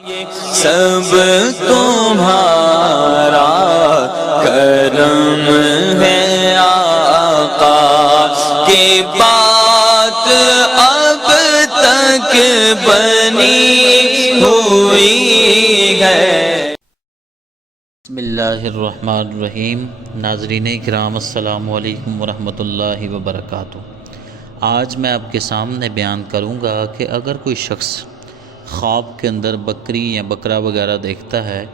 سب تمہارا کرم ہے آقا کی بات اب تک بنی ہوئی ہے۔ بسم اللہ الرحمن الرحیم۔ ناظرین کرام السلام علیکم ورحمۃ اللہ وبرکاتہ۔ آج میں آپ کے سامنے بیان کروں گا کہ اگر کوئی شخص خواب کے اندر بکری یا بکرا وغیرہ دیکھتا ہے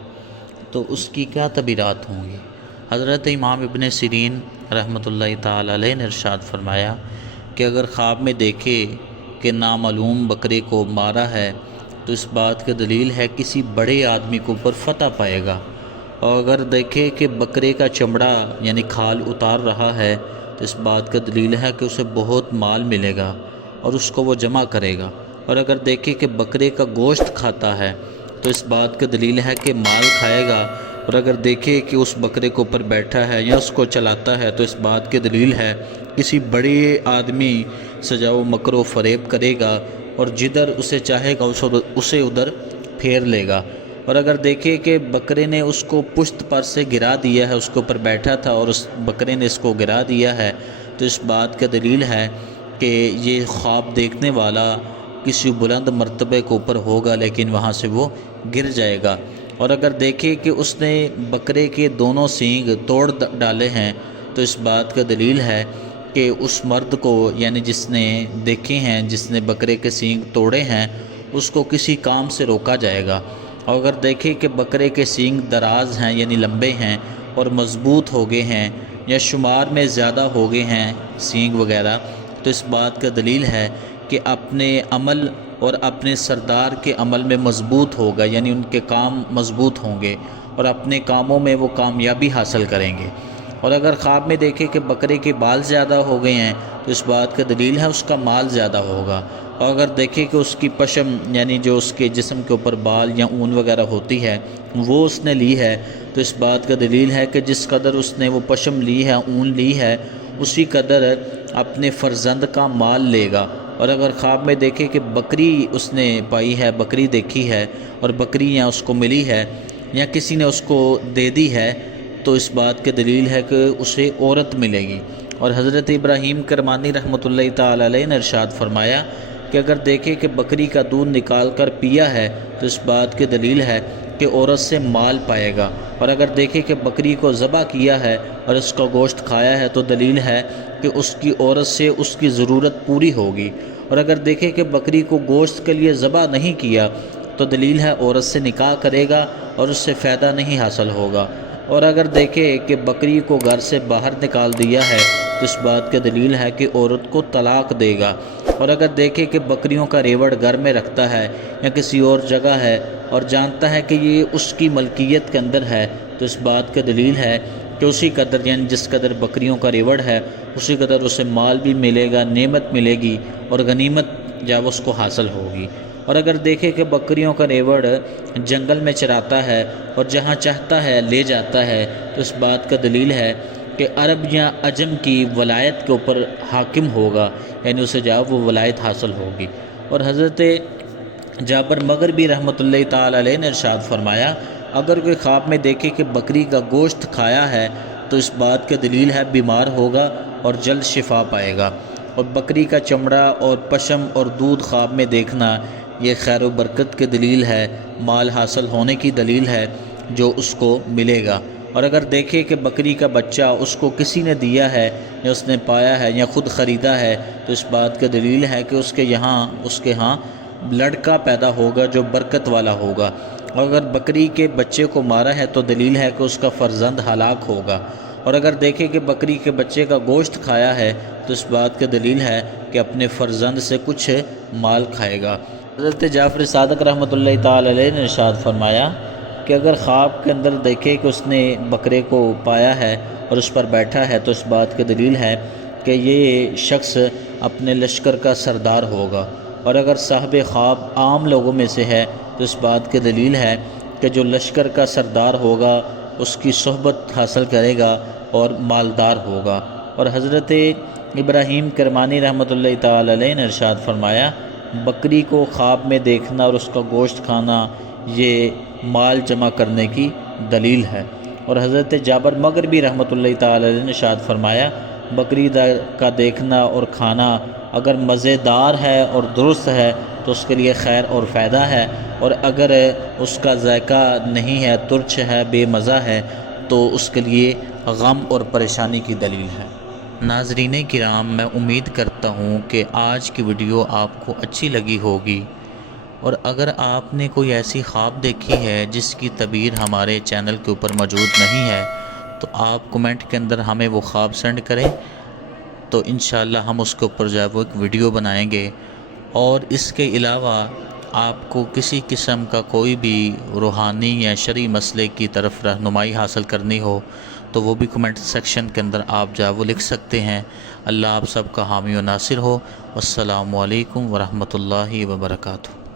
تو اس کی کیا تعبیرات ہوں گی۔ حضرت امام ابن سیرین رحمۃ اللہ تعالی علیہ نے ارشاد فرمایا کہ اگر خواب میں دیکھے کہ نامعلوم بکرے کو مارا ہے تو اس بات کی دلیل ہے کسی بڑے آدمی کے اوپر فتح پائے گا، اور اگر دیکھے کہ بکرے کا چمڑا یعنی کھال اتار رہا ہے تو اس بات کا دلیل ہے کہ اسے بہت مال ملے گا اور اس کو وہ جمع کرے گا، اور اگر دیکھے کہ بکرے کا گوشت کھاتا ہے تو اس بات کا دلیل ہے کہ مال کھائے گا، اور اگر دیکھے کہ اس بکرے کے اوپر بیٹھا ہے یا اس کو چلاتا ہے تو اس بات کی دلیل ہے کسی بڑے آدمی سے جو مکر و فریب کرے گا اور جدھر اسے چاہے گا اسے ادھر پھیر لے گا، اور اگر دیکھے کہ بکرے نے اس کو پشت پر سے گرا دیا ہے، اس کے اوپر بیٹھا تھا اور اس بکرے نے اس کو گرا دیا ہے تو اس بات کا دلیل ہے کہ یہ خواب دیکھنے والا کسی بلند مرتبے کے اوپر ہوگا لیکن وہاں سے وہ گر جائے گا، اور اگر دیکھے کہ اس نے بکرے کے دونوں سینگ توڑ ڈالے ہیں تو اس بات کا دلیل ہے کہ اس مرد کو یعنی جس نے دیکھے ہیں، جس نے بکرے کے سینگ توڑے ہیں، اس کو کسی کام سے روکا جائے گا، اور اگر دیکھے کہ بکرے کے سینگ دراز ہیں یعنی لمبے ہیں اور مضبوط ہو گئے ہیں یا شمار میں زیادہ ہو گئے ہیں سینگ وغیرہ تو اس بات کا دلیل ہے کہ اپنے عمل اور اپنے سردار کے عمل میں مضبوط ہوگا، یعنی ان کے کام مضبوط ہوں گے اور اپنے کاموں میں وہ کامیابی حاصل کریں گے، اور اگر خواب میں دیکھے کہ بکرے کے بال زیادہ ہو گئے ہیں تو اس بات کا دلیل ہے اس کا مال زیادہ ہوگا، اور اگر دیکھے کہ اس کی پشم یعنی جو اس کے جسم کے اوپر بال یا اون وغیرہ ہوتی ہے وہ اس نے لی ہے تو اس بات کا دلیل ہے کہ جس قدر اس نے وہ پشم لی ہے، اون لی ہے، اسی قدر اپنے فرزند کا مال لے گا، اور اگر خواب میں دیکھے کہ بکری اس نے پائی ہے، بکری دیکھی ہے اور بکری یا اس کو ملی ہے یا کسی نے اس کو دے دی ہے تو اس بات کے دلیل ہے کہ اسے عورت ملے گی، اور حضرت ابراہیم کرمانی رحمۃ اللہ تعالی علیہ نے ارشاد فرمایا کہ اگر دیکھے کہ بکری کا دودھ نکال کر پیا ہے تو اس بات کی دلیل ہے کہ عورت سے مال پائے گا، اور اگر دیکھے کہ بکری کو ذبح کیا ہے اور اس کا گوشت کھایا ہے تو دلیل ہے کہ اس کی عورت سے اس کی ضرورت پوری ہوگی، اور اگر دیکھے کہ بکری کو گوشت کے لیے ذبح نہیں کیا تو دلیل ہے عورت سے نکاح کرے گا اور اس سے فائدہ نہیں حاصل ہوگا، اور اگر دیکھے کہ بکری کو گھر سے باہر نکال دیا ہے تو اس بات کی دلیل ہے کہ عورت کو طلاق دے گا، اور اگر دیکھے کہ بکریوں کا ریوڑ گھر میں رکھتا ہے یا کسی اور جگہ ہے اور جانتا ہے کہ یہ اس کی ملکیت کے اندر ہے تو اس بات کی دلیل ہے کہ اسی قدر یعنی جس قدر بکریوں کا ریوڑ ہے اسی قدر اسے مال بھی ملے گا، نعمت ملے گی اور غنیمت جب اس کو حاصل ہوگی، اور اگر دیکھے کہ بکریوں کا ریوڑ جنگل میں چراتا ہے اور جہاں چاہتا ہے لے جاتا ہے تو اس بات کا دلیل ہے کہ عرب یا عجم کی ولایت کے اوپر حاکم ہوگا، یعنی اسے جب وہ ولایت حاصل ہوگی، اور حضرت جابر مغربی رحمۃ اللہ تعالی علیہ نے ارشاد فرمایا اگر کوئی خواب میں دیکھے کہ بکری کا گوشت کھایا ہے تو اس بات کی دلیل ہے بیمار ہوگا اور جلد شفا پائے گا، اور بکری کا چمڑا اور پشم اور دودھ خواب میں دیکھنا یہ خیر و برکت کی دلیل ہے، مال حاصل ہونے کی دلیل ہے جو اس کو ملے گا، اور اگر دیکھے کہ بکری کا بچہ اس کو کسی نے دیا ہے یا اس نے پایا ہے یا خود خریدا ہے تو اس بات کی دلیل ہے کہ اس کے ہاں لڑکا پیدا ہوگا جو برکت والا ہوگا، اور اگر بکری کے بچے کو مارا ہے تو دلیل ہے کہ اس کا فرزند ہلاک ہوگا، اور اگر دیکھے کہ بکری کے بچے کا گوشت کھایا ہے تو اس بات کی دلیل ہے کہ اپنے فرزند سے کچھ مال کھائے گا۔ حضرت جعفر صادق رحمۃ اللہ تعالی علیہ نے ارشاد فرمایا کہ اگر خواب کے اندر دیکھے کہ اس نے بکرے کو پایا ہے اور اس پر بیٹھا ہے تو اس بات کی دلیل ہے کہ یہ شخص اپنے لشکر کا سردار ہوگا، اور اگر صاحب خواب عام لوگوں میں سے ہے تو اس بات کی دلیل ہے کہ جو لشکر کا سردار ہوگا اس کی صحبت حاصل کرے گا اور مالدار ہوگا، اور حضرت ابراہیم کرمانی رحمۃ اللہ تعالی علیہ نے ارشاد فرمایا بکری کو خواب میں دیکھنا اور اس کا گوشت کھانا یہ مال جمع کرنے کی دلیل ہے۔ اور حضرت جابر مغربی رحمۃ اللہ تعالی علیہ نے ارشاد فرمایا، بکری کا دیکھنا اور کھانا اگر مزیدار ہے اور درست ہے تو اس کے لیے خیر اور فائدہ ہے، اور اگر اس کا ذائقہ نہیں ہے، ترچ ہے، بے مزہ ہے، تو اس کے لیے غم اور پریشانی کی دلیل ہے۔ ناظرین کرام، میں امید کرتا ہوں کہ آج کی ویڈیو آپ کو اچھی لگی ہوگی، اور اگر آپ نے کوئی ایسی خواب دیکھی ہے جس کی تعبیر ہمارے چینل کے اوپر موجود نہیں ہے تو آپ کمنٹ کے اندر ہمیں وہ خواب سینڈ کریں، تو انشاءاللہ ہم اس کے اوپر جو ہے وہ ایک ویڈیو بنائیں گے۔ اور اس کے علاوہ آپ کو کسی قسم کا کوئی بھی روحانی یا شرعی مسئلے کی طرف رہنمائی حاصل کرنی ہو تو وہ بھی کمنٹ سیکشن کے اندر آپ جو ہے وہ لکھ سکتے ہیں۔ اللہ آپ سب کا حامی و ناصر ہو۔ السلام علیکم ورحمۃ اللہ وبرکاتہ۔